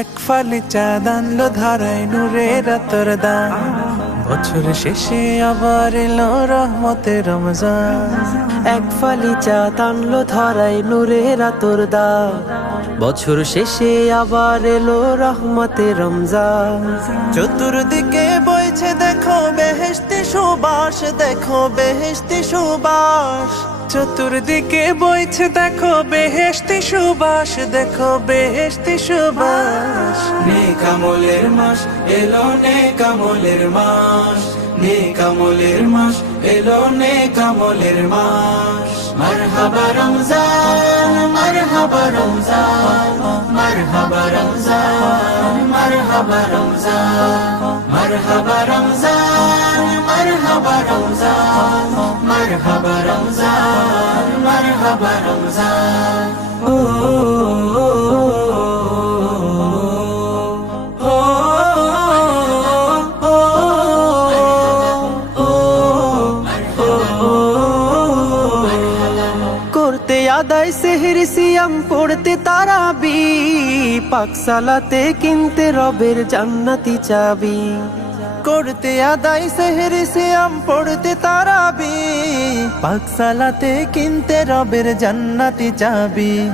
এক ফালি চাঁদ আনলো ধারায় নূরে রাতর দান। বছর শেষে আবার এলো রহমতে রমজান। এক ফালি চাঁদ আনলো ধরাই নূরে রাতর দা বছর শেষে আবার এলো রহমতে রমজান। চতুর্দিকে বইছে দেখো বেহেশতি সুবাস, দেখো বেহেশতি সুবাস। চতুর্দিকে বইছে দেখো বেহেশতি সুবাস, দেখো বেহেশতি সুবাস। নেকামলের মাস, এলো নেকামলের মাস। নেকামলের মাস, এলো নেকামলের মাস। মারহাবা রমজান মারহাবা রমজান মারহাবা রমজান মারহাবা রমজান। মারহাবা রমজান মারহাবা রমজান। ও করতে আদায় সেহের সিয়াম পড়তে তারাবি পাকসালাতে কিনতে রবের জান্নাতি চাবি। করতে আদায় সেহের শ্যাম পড়তে তারাবি। পাকসালাতে কিনতে রবের জান্নাতি চাবি।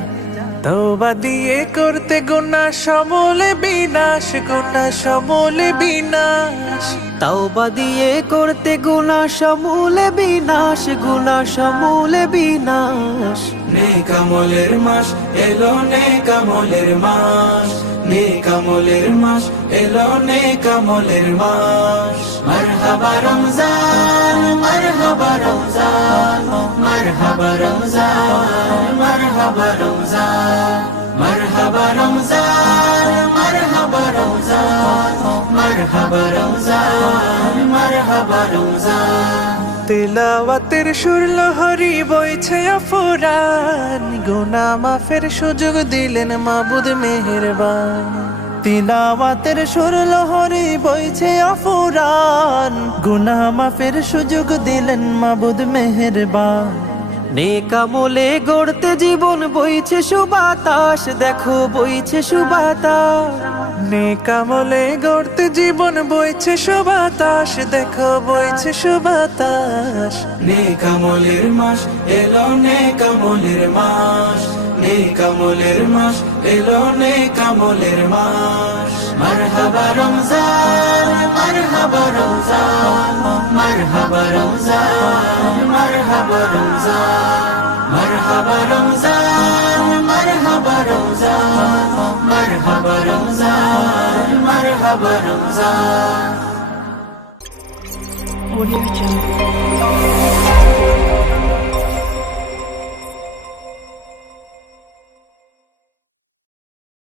তওবা দিয়ে করতে গুনাহ সমলে বিনাশ, গুনাহ সমলে বিনাশ। তাওবা দিয়ে করতে গুনাহ সমূলে বিনাশ, গুনাহ সমূলে বিনাশ। নেকামলের মাস, এলো নেকামলের মাস। নেকামলের মাস, এলো নেকামলের মাস। মারহাবা রমজান মারহাবা রমজান মারহাবা রমজান মারহাবা রমজান। মারহাবা রমজান মারহাবা রমজান মারহাবা রমজান মারহাবা রমজান। তেলাওয়াতের সুর লহরি বইছে অফুরান। গুনা মাফের সুযোগ দিলেন মাবুদ মেহেরবান। তিলাওয়াতের সুর লহরি বইছে অফুরান। গুনা মাফের সুযোগ দিলেন মাবুদ মেহেরবান। নেকামলে গড়তে জীবন বইছে সুবাতাস দেখো বইছে সুবাতাস। নেকামলে গড়তে জীবন বইছে সুবাতাস দেখো বইছে সুবাতাস। নেকামলের মাস এলো নেকামলের মাস। নেকামলের মাস এলো নেকামলের মাস। মারহাবা রমজান মারহাবা রমজান মারহাবা রমজান। مرحبا رمضان مرحبا رمضان مرحبا رمضان مرحبا رمضان مرحبا رمضان Audio Jungle.